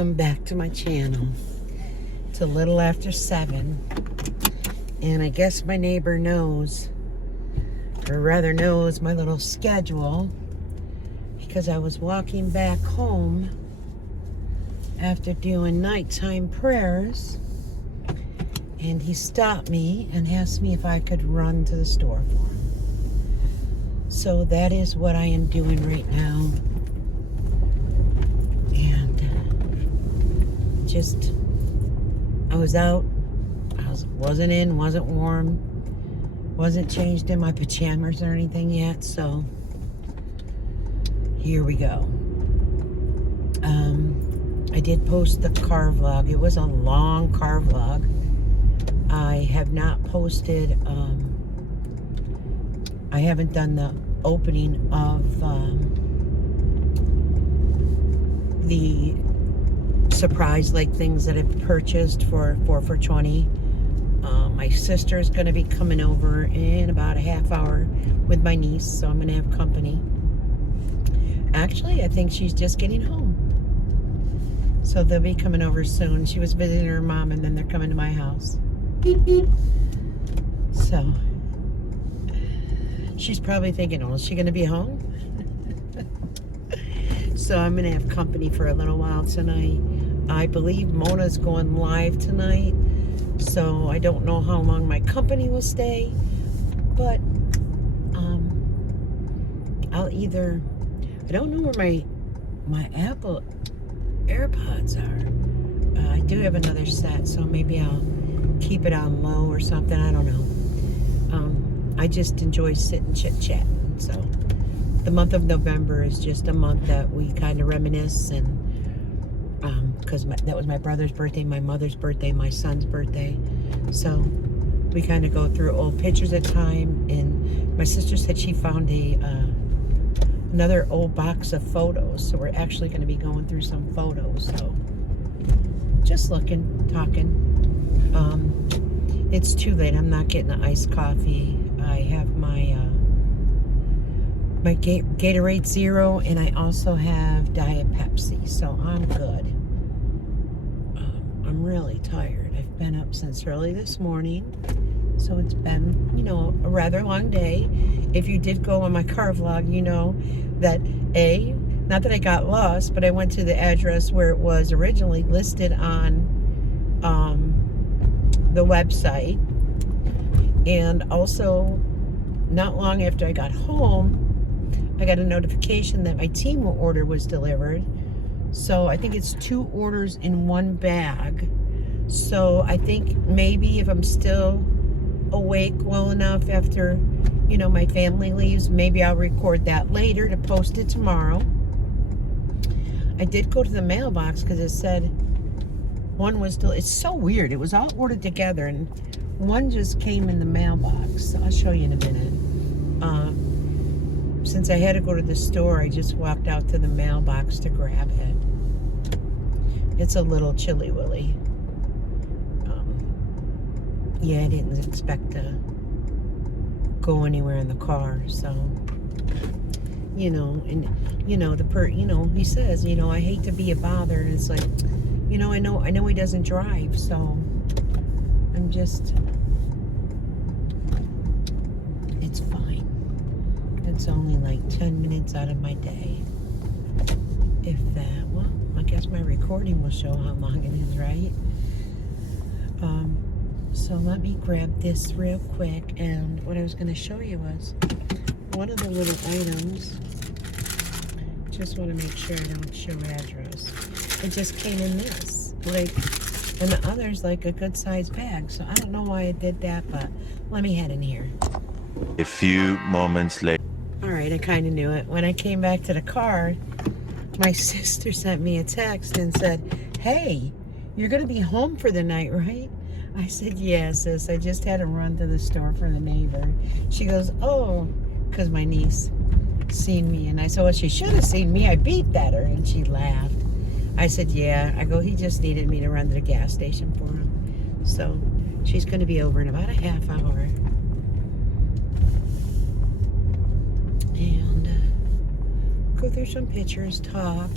Welcome back to my channel. It's a little after 7, and I guess my neighbor knows, or rather knows my little schedule, because I was walking back home after doing nighttime prayers, and he stopped me and asked me if I could run to the store for him. So that is what I am doing right now. And I was out. Wasn't in, wasn't warm, wasn't changed in my pajamas or anything yet. So here we go. I did post the car vlog. It was a long car vlog. I have not posted, I haven't done the opening of the surprise like things that I purchased for 4 for $20. My sister's going to be coming over in about a half hour with my niece, so I'm going to have company. Actually, I think she's just getting home. So they'll be coming over soon. She was visiting her mom, and then they're coming to my house. So she's probably thinking, oh, is she going to be home? So I'm going to have company for a little while tonight. I believe Mona's going live tonight. So I don't know how long my company will stay. But I'll either... I don't know where my Apple AirPods are. I do have another set, so maybe I'll keep it on low or something. I don't know. I just enjoy sitting chit-chatting. So the month of November is just a month that we kind of reminisce, and because that was my brother's birthday, my mother's birthday, my son's birthday. So we kind of go through old pictures at time. And my sister said she found another old box of photos, so we're actually going to be going through some photos. So just looking, talking. It's too late. I'm not getting the iced coffee. I have my Gatorade Zero, and I also have Diet Pepsi, so I'm good. I'm really tired. I've been up since early this morning, so it's been, a rather long day. If you did go on my car vlog, you know that not that I got lost, but I went to the address where it was originally listed on the website. And also, not long after I got home, I got a notification that my Temu order was delivered. So I think it's 2 orders in 1 bag. So I think maybe if I'm still awake well enough after, my family leaves, maybe I'll record that later to post it tomorrow. I did go to the mailbox because it said one was still, it's so weird. It was all ordered together and one just came in the mailbox. So I'll show you in a minute. Since I had to go to the store, I just walked out to the mailbox to grab it. It's a little chilly willy. Yeah, I didn't expect to go anywhere in the car, so he says, I hate to be a bother, and it's like, I know he doesn't drive, so I'm just, it's fine. It's only like 10 minutes out of my day, if that. Well, I guess my recording will show how long it is, right? So let me grab this real quick, and what I was going to show you was one of the little items. Just want to make sure I don't show address. It just came in this, and the other's like a good sized bag. So I don't know why I did that, but let me head in here. A few moments later. All right, I kind of knew it. When I came back to the car, my sister sent me a text and said, "Hey, you're going to be home for the night, right?" I said, "Yeah, sis. I just had to run to the store for the neighbor." She goes, "Oh," because my niece seen me. And I said, "Well, she should have seen me. I beeped at her." And she laughed. I said, "Yeah." I go, "He just needed me to run to the gas station for him." So she's going to be over in about a half hour. And go through some pictures, talk.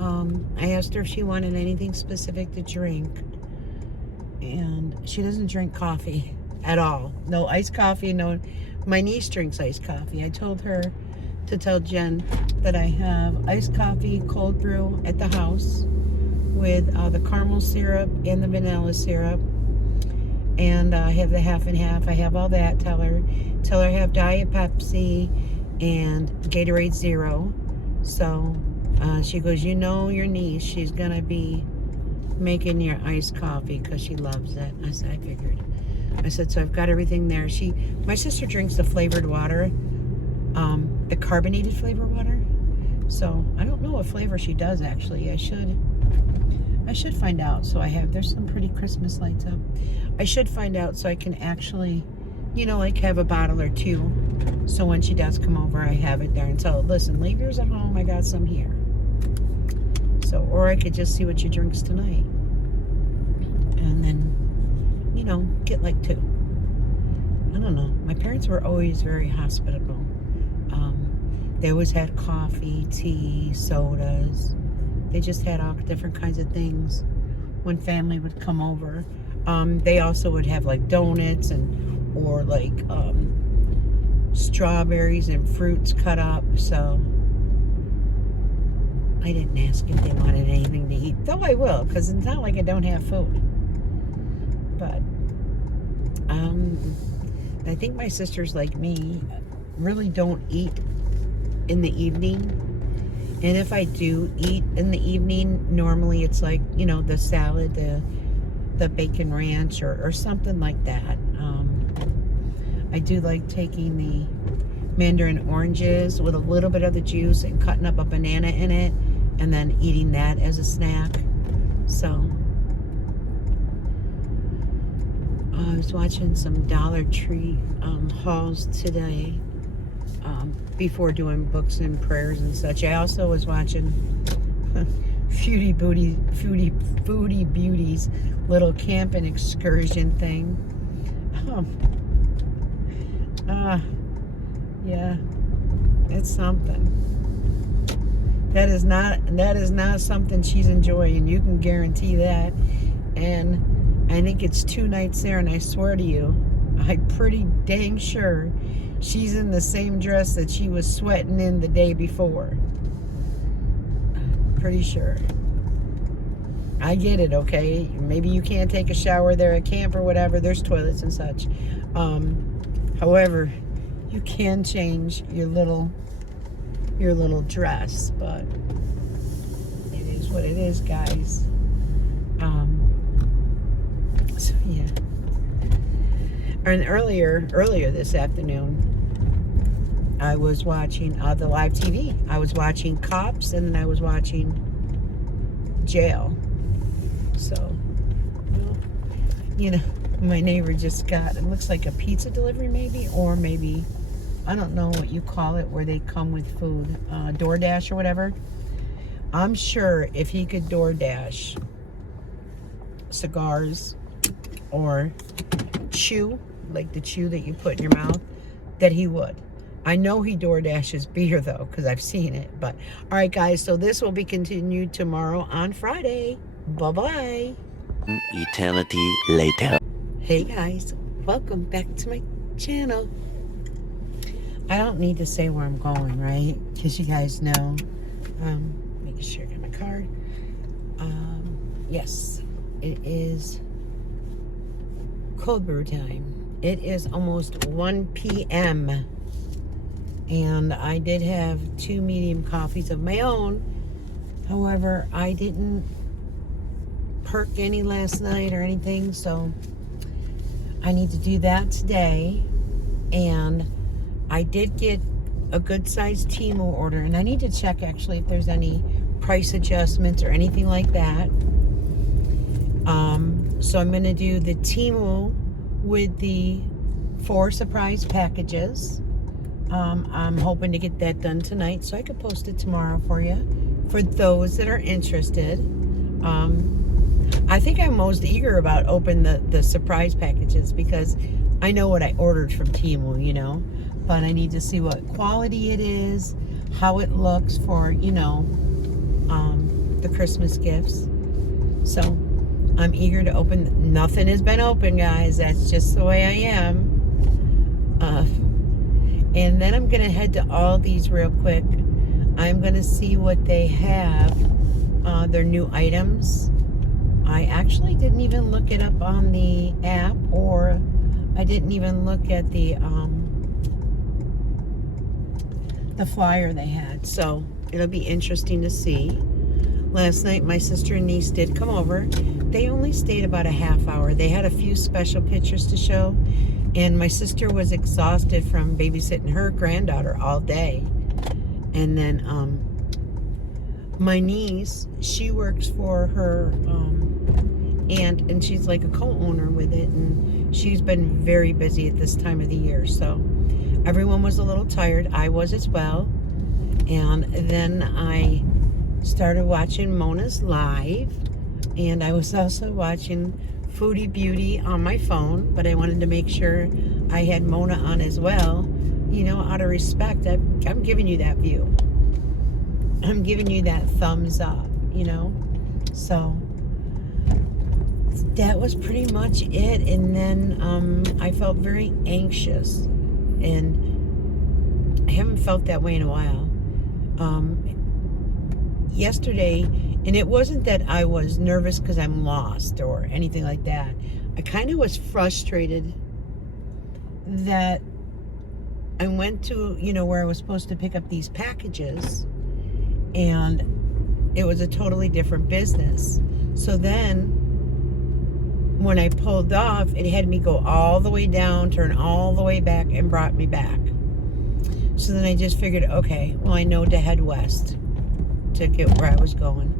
I asked her if she wanted anything specific to drink, and she doesn't drink coffee at all. No iced coffee, no. My niece drinks iced coffee. I told her to tell Jen that I have iced coffee, cold brew at the house with the caramel syrup and the vanilla syrup, and I have the half and half. I have all that. Tell her I have Diet Pepsi and Gatorade Zero. So she goes, you know your niece, she's gonna be making your iced coffee because she loves it. I said, I figured. I said, so I've got everything there. My sister drinks the flavored water, the carbonated flavor water. So I don't know what flavor she does actually. I should find out. So there's some pretty Christmas lights up. I should find out so I can actually, like have a bottle or two. So when she does come over, I have it there and tell her, listen, leave yours at home. I got some here. So, or I could just see what she drinks tonight. And then, get like two. I don't know. My parents were always very hospitable. They always had coffee, tea, sodas. They just had all different kinds of things when family would come over. They also would have like donuts or like strawberries and fruits cut up. So I didn't ask if they wanted anything to eat, though I will, because it's not like I don't have food. But I think my sisters, like me, really don't eat in the evening. And if I do eat in the evening, normally it's like, the salad, the bacon ranch or something like that. I do like taking the mandarin oranges with a little bit of the juice and cutting up a banana in it and then eating that as a snack. So I was watching some Dollar Tree hauls today before doing books and prayers and such. I also was watching Foodie Beauty's little camping excursion thing. Yeah, it's something. That is not something she's enjoying. You can guarantee that. And I think it's 2 nights there, and I swear to you, I'm pretty dang sure she's in the same dress that she was sweating in the day before. Pretty sure. I get it, okay? Maybe you can't take a shower there at camp or whatever. There's toilets and such. However, you can change your little dress, but it is what it is, guys. So yeah. And earlier this afternoon, I was watching the live TV. I was watching Cops, and then I was watching Jail. So, my neighbor just got, it looks like a pizza delivery maybe, or maybe, I don't know what you call it, where they come with food, DoorDash or whatever. I'm sure if he could DoorDash cigars or chew, like the chew that you put in your mouth, that he would. I know he DoorDashes beer though, because I've seen it. But all right, guys, so this will be continued tomorrow on Friday. Bye-bye. Eternity later. Hey guys, welcome back to my channel. I don't need to say where I'm going, right? Because you guys know. Making sure I got my card. Yes, it is cold brew time. It is almost 1 p.m. and I did have 2 medium coffees of my own. However, I didn't perk any last night or anything, so I need to do that today. And I did get a good sized Temu order, and I need to check actually if there's any price adjustments or anything like that. So I'm going to do the Temu with the 4 surprise packages. I'm hoping to get that done tonight so I could post it tomorrow for you, for those that are interested. I think I'm most eager about opening the surprise packages because I know what I ordered from Temu, but I need to see what quality it is, how it looks for, the Christmas gifts. So I'm eager to open. Nothing has been open, guys. That's just the way I am. And then I'm going to head to Aldi's real quick. I'm going to see what they have, their new items. I actually didn't even look it up on the app, or I didn't even look at the flyer they had. So it'll be interesting to see. Last night, my sister and niece did come over. They only stayed about a half hour. They had a few special pictures to show, and my sister was exhausted from babysitting her granddaughter all day. And then my niece, she works for her aunt, and she's like a co-owner with it, and she's been very busy at this time of the year. So everyone was a little tired. I was as well. And then I started watching Mona's Live, and I was also watching Foodie Beauty on my phone, but I wanted to make sure I had Mona on as well. You know, out of respect, I'm giving you that view. I'm giving you that thumbs up, you know. So that was pretty much it. And then I felt very anxious, and I haven't felt that way in a while. Yesterday, and it wasn't that I was nervous because I'm lost or anything like that. I kind of was frustrated that I went to, you know, where I was supposed to pick up these packages, and it was a totally different business. So then when I pulled off, it had me go all the way down, turn all the way back, and brought me back. So then I just figured, okay, well, I know to head west to get where I was going.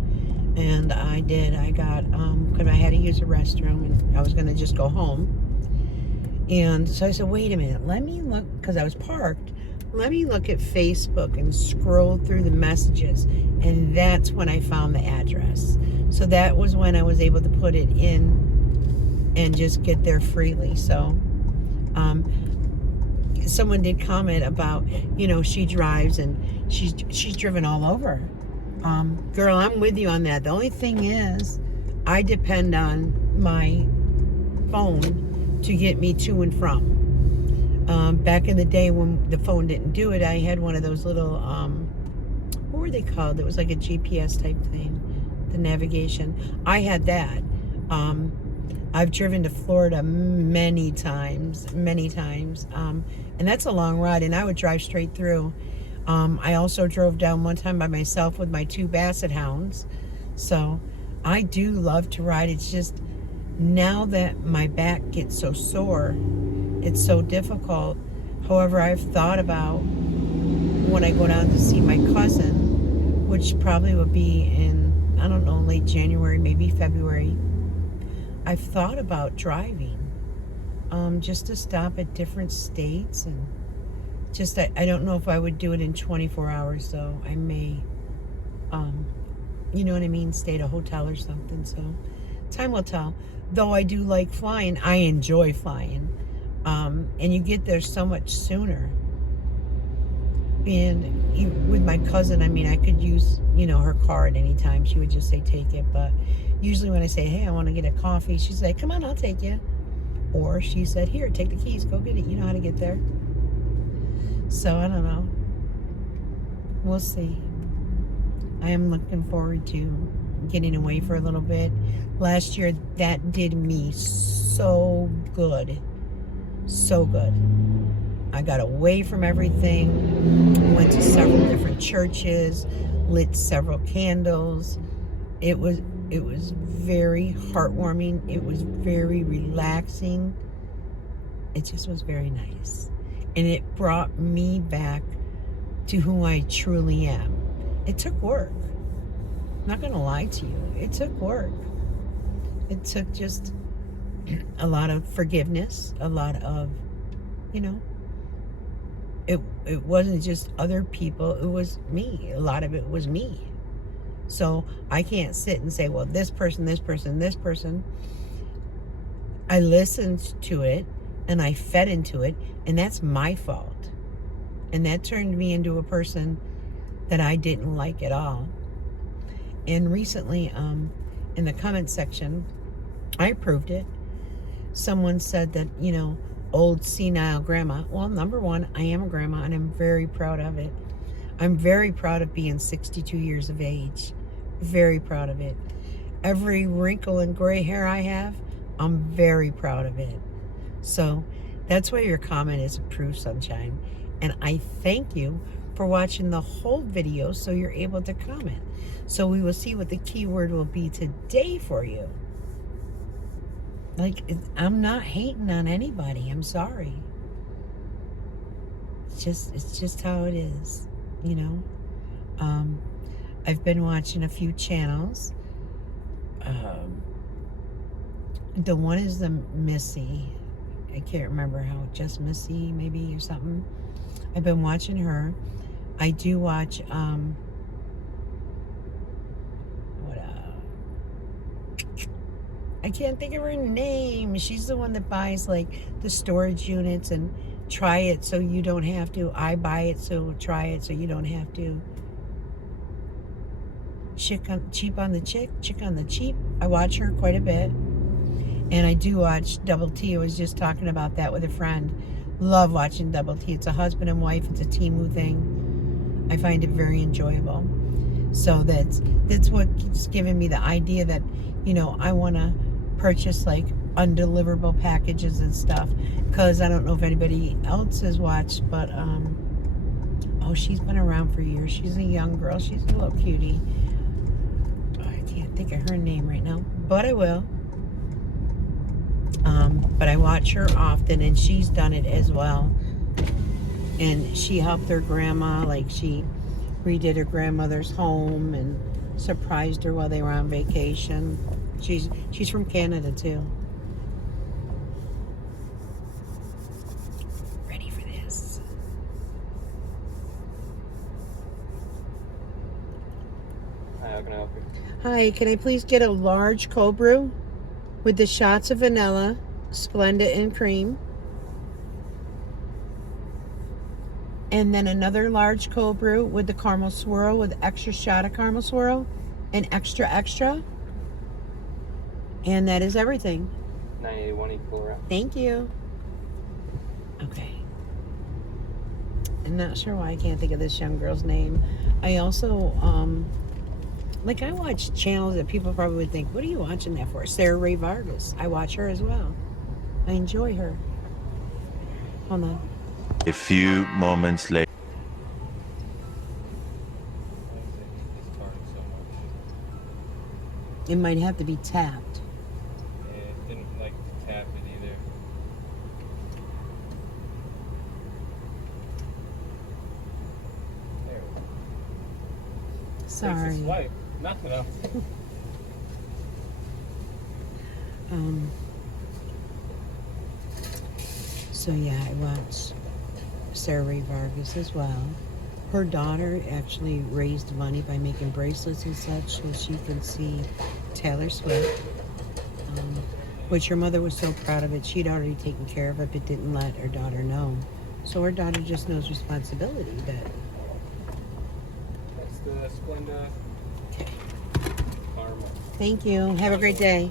And I did. I got, because I had to use a restroom, and I was going to just go home. And so I said, wait a minute, let me look, because I was parked, let me look at Facebook and scroll through the messages. And that's when I found the address. So that was when I was able to put it in and just get there freely. So someone did comment about, you know, she drives and she's driven all over. Girl, I'm with you on that. The only thing is, I depend on my phone to get me to and from. Back in the day when the phone didn't do it, I had one of those little, what were they called? It was like a GPS type thing, the navigation. I had that. I've driven to Florida many times, and that's a long ride, and I would drive straight through. I also drove down one time by myself with my 2 Basset Hounds. So I do love to ride. It's just now that my back gets so sore, it's so difficult. However, I've thought about when I go down to see my cousin, which probably will be in, I don't know, late January, maybe February. I've thought about driving, just to stop at different states, and just, I don't know if I would do it in 24 hours, so I may, you know what I mean, stay at a hotel or something. So time will tell. Though I do like flying, I enjoy flying, and you get there so much sooner. And with my cousin, I mean, I could use, you know, her car at any time. She would just say, take it. But usually when I say, hey, I want to get a coffee, she's like, come on, I'll take you. Or she said, here, take the keys, go get it. You know how to get there. So I don't know. We'll see. I am looking forward to getting away for a little bit. Last year, that did me so good. So good. I got away from everything, went to several different churches, lit several candles. It was very heartwarming. It was very relaxing. It just was very nice. And it brought me back to who I truly am. It took work. I'm not going to lie to you. It took work. It took just a lot of forgiveness, a lot of, you know, it wasn't just other people, it was me. A lot of it was me. So I can't sit and say, well, this person. I listened to it and I fed into it, and that's my fault. And that turned me into a person that I didn't like at all. And recently, in the comment section, I approved it. Someone said that, old senile grandma. Well, number one, I am a grandma and I'm very proud of it. I'm very proud of being 62 years of age. Very proud of it. Every wrinkle and gray hair I have, I'm very proud of it. So that's why your comment is approved, Sunshine. And I thank you for watching the whole video so you're able to comment. So we will see what the keyword will be today for you. Like, I'm not hating on anybody. I'm sorry. It's just how it is, I've been watching a few channels. The one is the Missy. I can't remember how, just Missy maybe or something. I've been watching her. I do watch, I can't think of her name. She's the one that buys like the storage units and try it so you don't have to. I buy it, so try it so you don't have to. Chick on the cheap. I watch her quite a bit. And I do watch Double T. I was just talking about that with a friend. Love watching Double T. It's a husband and wife. It's a Temu thing. I find it very enjoyable. So that's what's giving me the idea that, I want to purchase like undeliverable packages and stuff. Because I don't know if anybody else has watched, but, she's been around for years. She's a young girl. She's a little cutie. I can't think of her name right now, but I will. But I watch her often, and she's done it as well. And she helped her grandma, like she redid her grandmother's home and surprised her while they were on vacation. She's from Canada too. Ready for this? Hi, how can I help you? Hi, can I please get a large cold brew with the shots of vanilla, Splenda, and cream? And then another large cold brew with the caramel swirl with extra shot of caramel swirl and extra. And that is everything. 981 equal wrap. Thank you. Okay. I'm not sure why I can't think of this young girl's name. I also, I watch channels that people probably would think, what are you watching that for? Sarah Ray Vargas. I watch her as well. I enjoy her. Hold on. A few moments later. It might have to be tapped. It didn't like to tap it either. There we go. Sorry. Takes a swipe. Nothing else. So yeah, I watch Sarah Ray Vargas as well. Her daughter actually raised money by making bracelets and such so she can see Taylor Swift, which her mother was so proud of it. She'd already taken care of it but didn't let her daughter know. So her daughter just knows responsibility. That's the Splenda Okay. caramel. Thank you. Have a great day.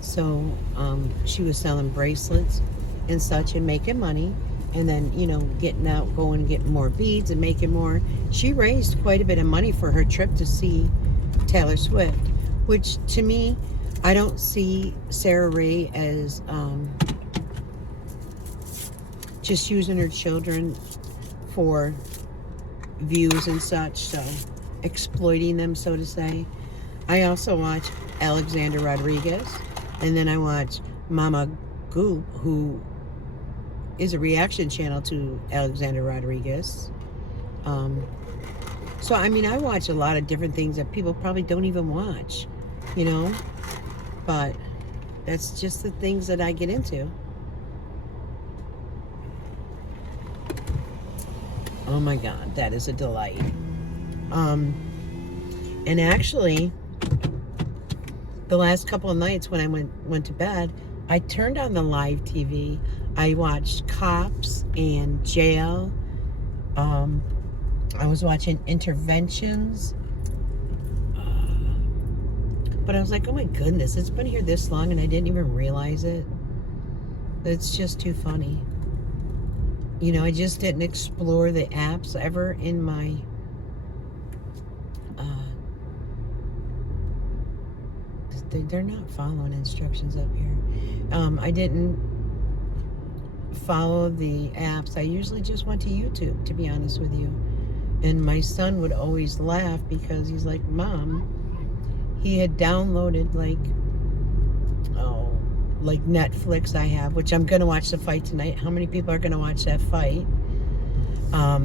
So she was selling bracelets and such and making money, and then getting out, going and getting more beads and making more. She raised quite a bit of money for her trip to see Taylor Swift, which to me, I don't see Sarah Ray as just using her children for views and such, so exploiting them, so to say. I also watch Alexander Rodriguez, and then I watch Mama Goop, who is a reaction channel to Alexander Rodriguez. So I watch a lot of different things that people probably don't even watch, but that's just the things that I get into. Oh my God, that is a delight. And actually, the last couple of nights when I went to bed, I turned on the live TV. I watched Cops and Jail. I was watching Interventions But I was like, oh my goodness, it's been here this long and I didn't even realize it. It's just too funny. You know, I just didn't explore the apps ever in my they're not following instructions up here. I didn't follow the apps. I usually just went to YouTube, to be honest with you. And my son would always laugh because he's like, Mom, he had downloaded like Netflix I have, which I'm going to watch the fight tonight. How many people are going to watch that fight? I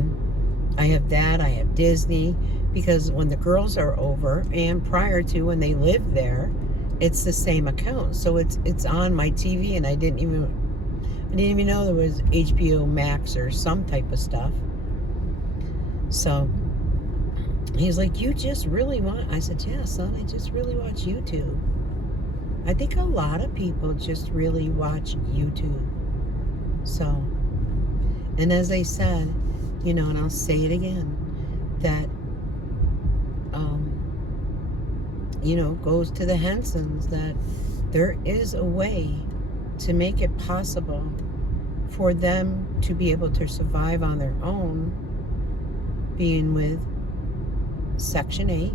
have that. I have Disney, because when the girls are over and prior to when they live there, it's the same account. So it's on my TV, and I didn't even know there was HBO Max or some type of stuff. So he's like, you just really want... I said, yeah, son, I just really watch YouTube. I think a lot of people just really watch YouTube. So, and as I said, you know, and I'll say it again, that, you know, goes to the Hensons, that there is a way to make it possible for them to be able to survive on their own, being with Section 8,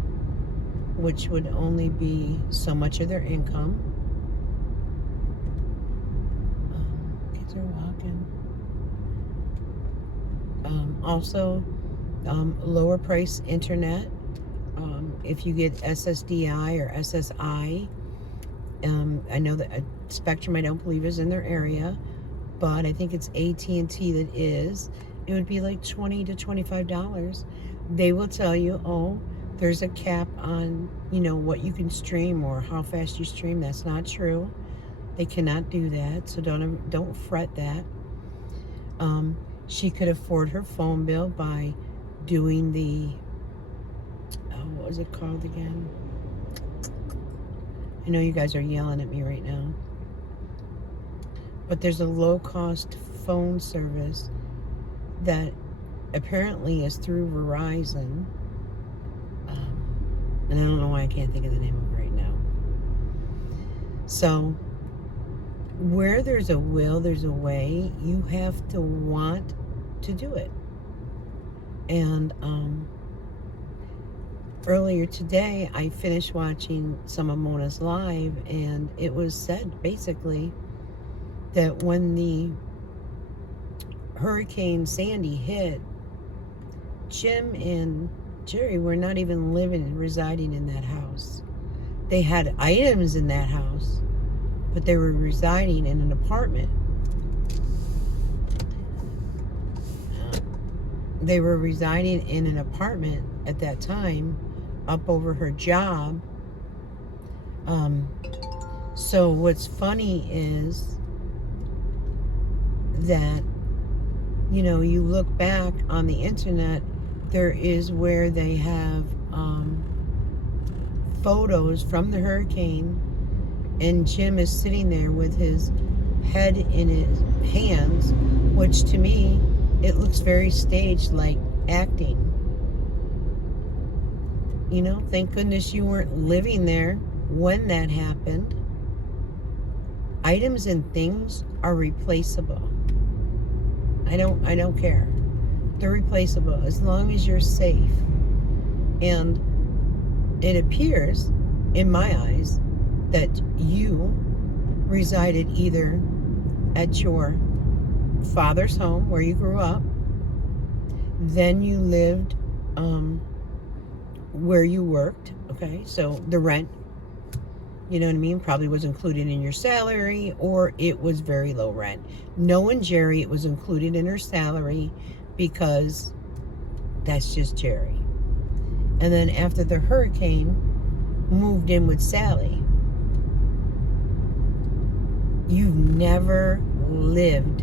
which would only be so much of their income. Kids are walking. Also, lower price internet. If you get SSDI or SSI, I know that Spectrum, I don't believe, is in their area, but I think it's AT&T that is. It would be like $20 to $25. They will tell you, oh, there's a cap on, you know, what you can stream or how fast you stream. That's not true. They cannot do that, so don't fret that. She could afford her phone bill by doing the, what was it called again? I know you guys are yelling at me right now, but there's a low-cost phone service that apparently is through Verizon. And I don't know why I can't think of the name of it right now. So, where there's a will, there's a way. You have to want to do it. And earlier today, I finished watching some of Mona's live, and it was said, basically, that when the Hurricane Sandy hit, Jim and Jerry were not even residing in that house. They had items in that house, but they were residing in an apartment. They were residing in an apartment at that time, up over her job. So what's funny is that, you know, you look back on the internet, there is where they have photos from the hurricane, and Jim is sitting there with his head in his hands, which to me, it looks very staged, like acting. You know, thank goodness you weren't living there when that happened. Items and things are replaceable. I don't care. They're replaceable as long as you're safe. And it appears, in my eyes, that you resided either at your father's home where you grew up, then you lived where you worked, okay? So the rent, you know what I mean, probably was included in your salary, or it was very low rent. Knowing Jerry, it was included in her salary because that's just Jerry. And then after the hurricane, moved in with Sally. You've never lived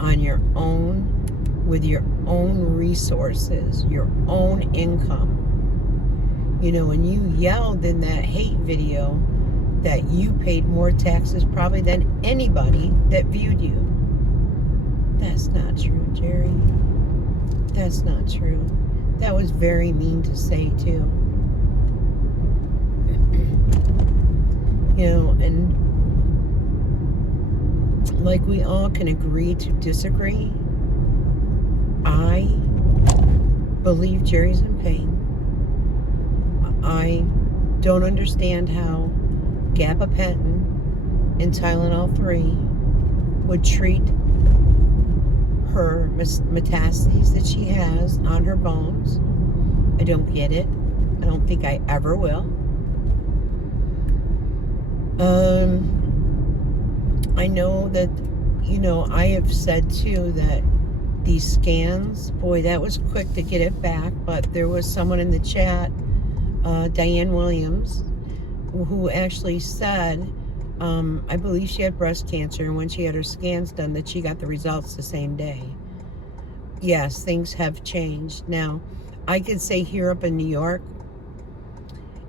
on your own, with your own resources, your own income. You know, when you yelled in that hate video that you paid more taxes probably than anybody that viewed you. That's not true, Jerry. That's not true. That was very mean to say, too. You know, and like we all can agree to disagree. I believe Jerry's in pain. I don't understand how gabapentin and Tylenol 3 would treat her metastases that she has on her bones. I don't get it. I don't think I ever will. I know that, you know, I have said too that these scans, boy, that was quick to get it back, but there was someone in the chat, Diane Williams, who actually said, I believe she had breast cancer, and when she had her scans done, that she got the results the same day. Yes, things have changed. Now, I can say here up in New York,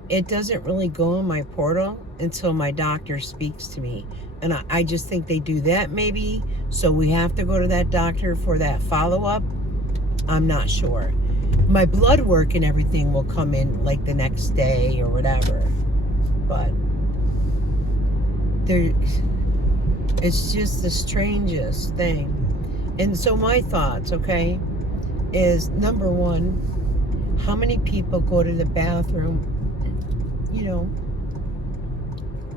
it doesn't really go on my portal until my doctor speaks to me. And I just think they do that maybe, so we have to go to that doctor for that follow-up. I'm not sure. My blood work and everything will come in like the next day or whatever. But it's just the strangest thing. And so my thoughts, okay, is number one, how many people go to the bathroom, you know,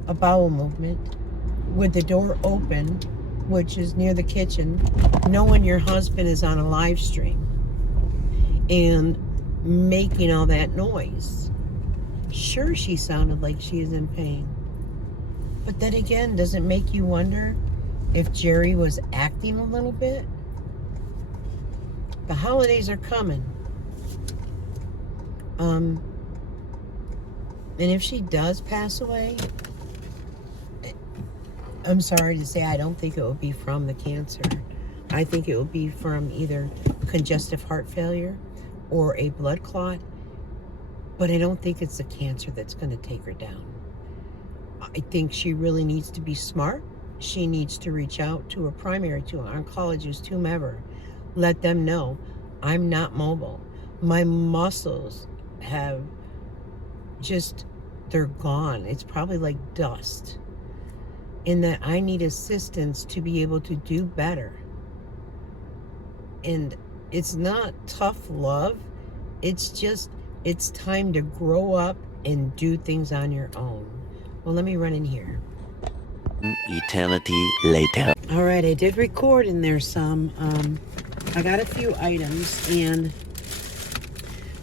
a bowel movement, with the door open, which is near the kitchen, knowing your husband is on a live stream and making all that noise. Sure, she sounded like she is in pain. But then again, does it make you wonder if Jerry was acting a little bit? The holidays are coming. And if she does pass away, I'm sorry to say, I don't think it will be from the cancer. I think it will be from either congestive heart failure or a blood clot. But I don't think it's the cancer that's going to take her down. I think she really needs to be smart. She needs to reach out to a primary, to an oncologist, whomever. Let them know, I'm not mobile. My muscles have just, they're gone. It's probably like dust. In that I need assistance to be able to do better. And it's not tough love. It's just, it's time to grow up and do things on your own. Well, let me run in here. Eternity later. All right, I did record in there some. I got a few items, and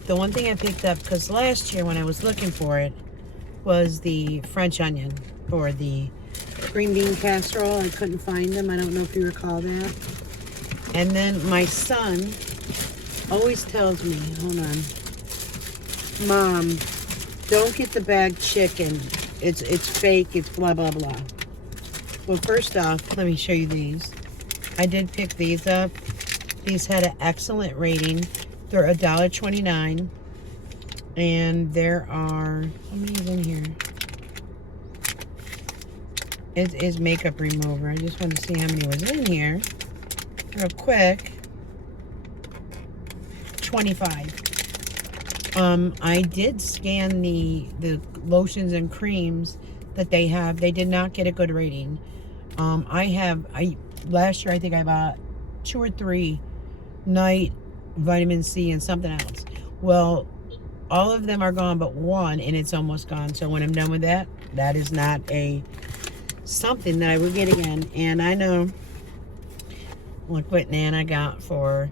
the one thing I picked up, because last year when I was looking for it, was the French onion or the green bean casserole. I couldn't find them. I don't know if you recall that. And then my son always tells me, hold on, Mom, don't get the bagged chicken. It's fake. It's blah, blah, blah. Well, first off, let me show you these. I did pick these up. These had an excellent rating. They're $1.29. And there are, how many is in here? It is makeup remover. I just want to see how many was in here. Real quick. 25. I did scan the lotions and creams that they have. They did not get a good rating. Last year I think I bought 2 or 3 night vitamin C and something else. Well, all of them are gone but one, and it's almost gone. So when I'm done with that, that is not something that I would get again. And I know, look what Nana got for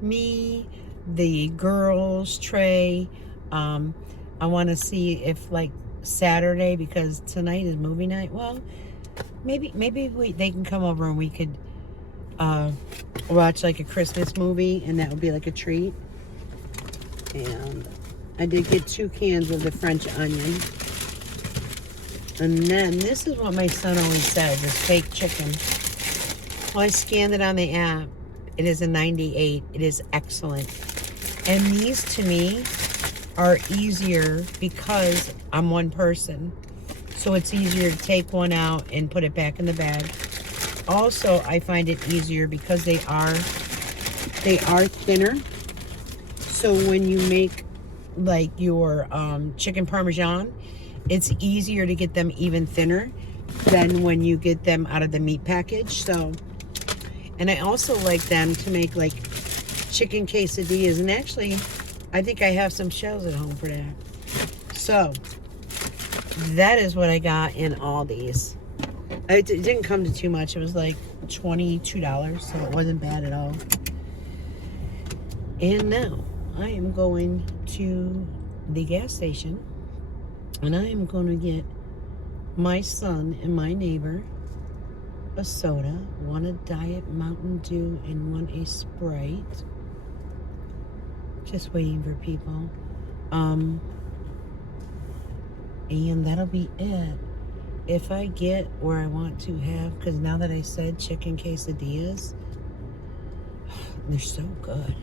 me, the girls, Trey. I want to see if like Saturday, because tonight is movie night. Well, maybe they can come over and we could watch like a Christmas movie, and that would be like a treat. And I did get 2 cans of the French onion. And then this is what my son always said, this fake chicken. Well, I scanned it on the app. It is a 98. It is excellent. And these to me are easier because I'm one person. So it's easier to take one out and put it back in the bag. Also, I find it easier because they are thinner. So when you make like your chicken parmesan, it's easier to get them even thinner than when you get them out of the meat package. So, and I also like them to make like chicken quesadillas. And actually, I think I have some shells at home for that. So, that is what I got in all these. It didn't come to too much. It was like $22, so it wasn't bad at all. And now I am going to the gas station, and I am going to get my son and my neighbor a soda, one a Diet Mountain Dew and one a Sprite. Just waiting for people. And that'll be it. If I get where I want to have, because now that I said chicken quesadillas, they're so good.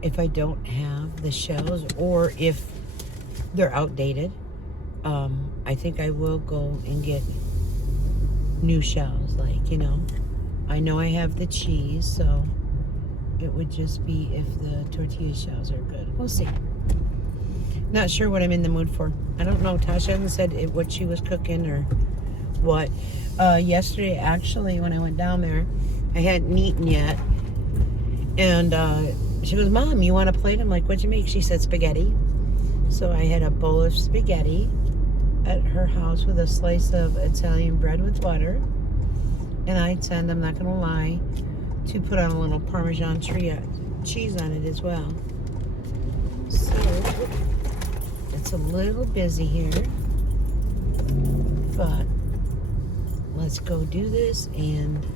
If I don't have the shells, or if they're outdated, I think I will go and get new shells. Like, you know I have the cheese, so it would just be if the tortilla shells are good. We'll see. Not sure what I'm in the mood for. I don't know. Tasha hasn't said what she was cooking or what. Yesterday, actually, when I went down there, I hadn't eaten yet. And she goes, Mom, you want a plate? I'm like, what'd you make? She said spaghetti. So I had a bowl of spaghetti at her house with a slice of Italian bread with butter. And I tend, I'm not going to lie, to put on a little Parmesan cheese on it as well. So it's a little busy here, but let's go do this and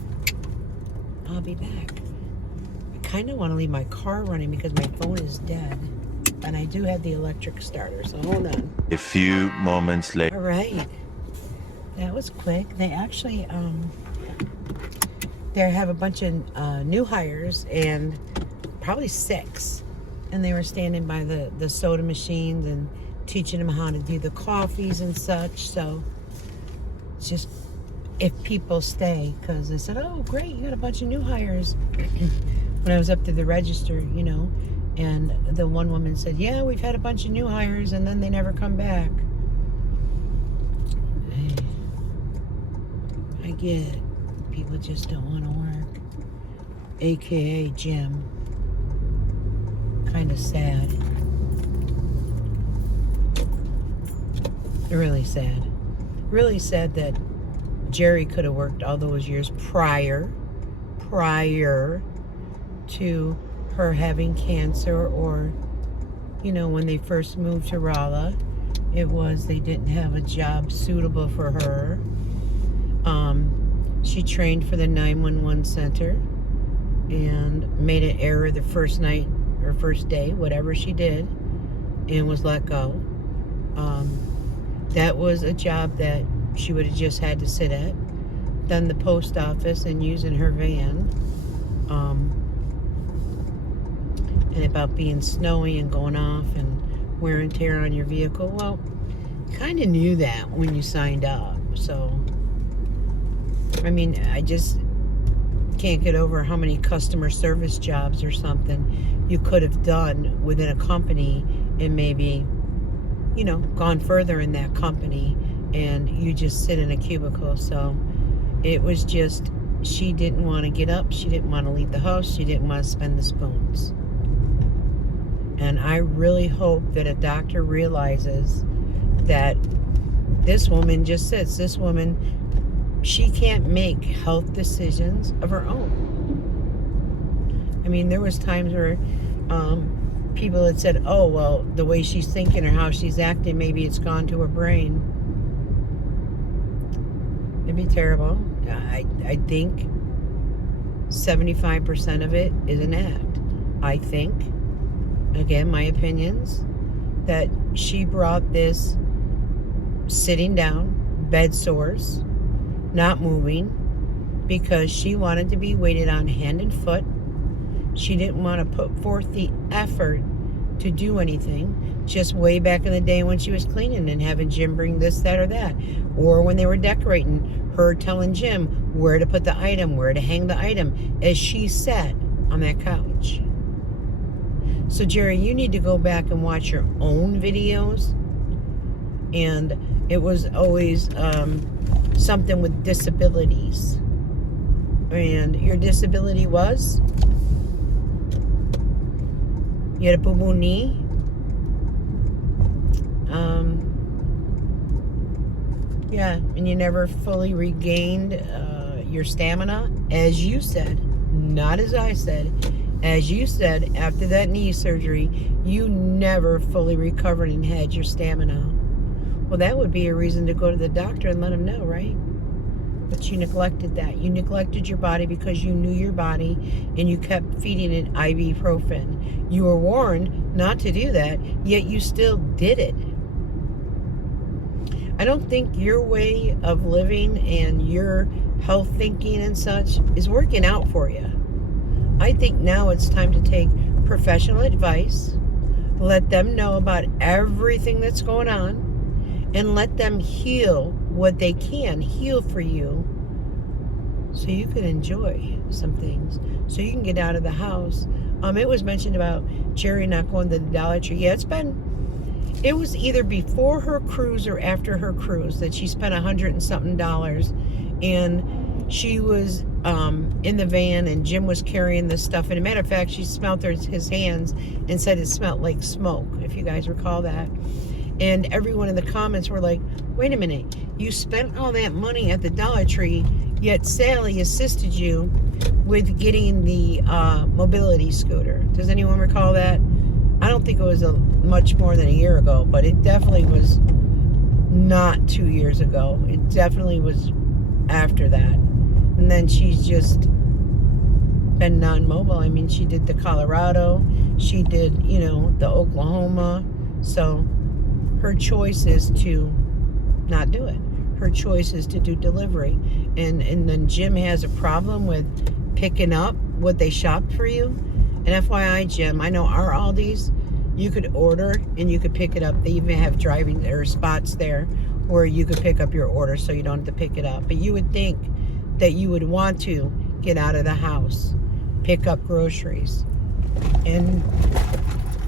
I'll be back. I kind of want to leave my car running because my phone is dead, and I do have the electric starter, so hold on. A few moments later. All right, that was quick. They actually they have a bunch of new hires, and probably 6, and they were standing by the soda machines and teaching them how to do the coffees and such. So it's just if people stay, because they said, oh great, you got a bunch of new hires when I was up to the register, and the one woman said, yeah, we've had a bunch of new hires and then they never come back. I get it. People just don't want to work, aka Jim. Kind of sad. Really sad. Really sad that Jerry could have worked all those years prior to her having cancer, or when they first moved to Rolla, it was they didn't have a job suitable for her. She trained for the 911 center and made an error the first night or first day, whatever she did, and was let go. That was a job that she would have just had to sit at, done the post office and using her van. And about being snowy and going off and wear and tear on your vehicle. Well, kind of knew that when you signed up. So, I mean, I just can't get over how many customer service jobs or something you could have done within a company and maybe, gone further in that company, and you just sit in a cubicle. So it was just, she didn't want to get up. She didn't want to leave the house. She didn't want to spend the spoons. And I really hope that a doctor realizes that this woman just sits. This woman, she can't make health decisions of her own. I mean, there was times where people had said, oh, well, the way she's thinking or how she's acting, maybe it's gone to her brain. It'd be terrible. I think 75% of it is an act. I think, again, my opinions, that she brought this sitting down, bed sores, not moving, because she wanted to be waited on hand and foot. She didn't want to put forth the effort to do anything. Just way back in the day when she was cleaning and having Jim bring this, that, or that. Or when they were decorating, her telling Jim where to put the item, where to hang the item, as she sat on that couch. So Jerry, you need to go back and watch your own videos. And it was always something with disabilities. And your disability was? You had a boo-boo knee? Yeah, and you never fully regained your stamina, as you said, not as I said. As you said, after that knee surgery, you never fully recovered and had your stamina. Well, that would be a reason to go to the doctor and let him know, right? But you neglected that. You neglected your body because you knew your body and you kept feeding it ibuprofen. You were warned not to do that, yet you still did it. I don't think your way of living and your health thinking and such is working out for you. I think now it's time to take professional advice, let them know about everything that's going on, and let them heal what they can heal for you so you can enjoy some things, so you can get out of the house. It was mentioned about Jerry not going to the Dollar Tree. Yeah, it was either before her cruise or after her cruise that she spent $100 and something, and she was in the van and Jim was carrying this stuff. And as a matter of fact, she smelled his hands and said it smelled like smoke, if you guys recall that. And everyone in the comments were like, wait a minute, you spent all that money at the Dollar Tree, yet Sally assisted you with getting the mobility scooter. Does anyone recall that? I don't think it was much more than a year ago, but it definitely was not 2 years ago. It definitely was after that. And then she's just been non-mobile. I mean, she did the Colorado, she did, the Oklahoma. So her choice is to not do it. Her choice is to do delivery. And then Jim has a problem with picking up what they shopped for you. And FYI, Jim, I know our Aldi's, you could order and you could pick it up. They even have driving or spots there where you could pick up your order so you don't have to pick it up. But you would think that you would want to get out of the house, pick up groceries, and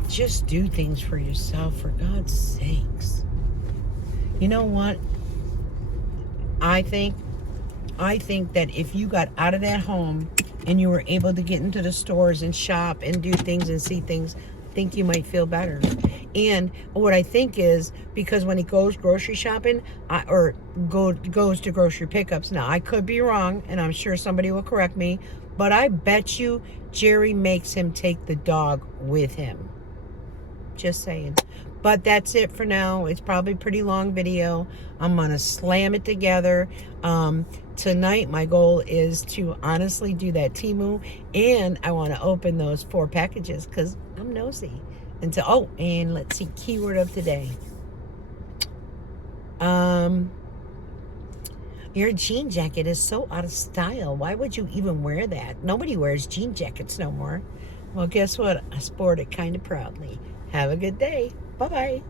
just do things for yourself, for God's sakes. You know what? I think that if you got out of that home and you were able to get into the stores and shop and do things and see things, I think you might feel better. And what I think is, because when he goes grocery shopping goes to grocery pickups, now I could be wrong and I'm sure somebody will correct me, but I bet you Jerry makes him take the dog with him. Just saying. But that's it for now. It's probably a pretty long video. I'm going to slam it together. Tonight, my goal is to honestly do that Temu. And I want to open those 4 packages because I'm nosy. And let's see, keyword of today. Your jean jacket is so out of style. Why would you even wear that? Nobody wears jean jackets no more. Well, guess what? I sport it kind of proudly. Have a good day. Bye-bye.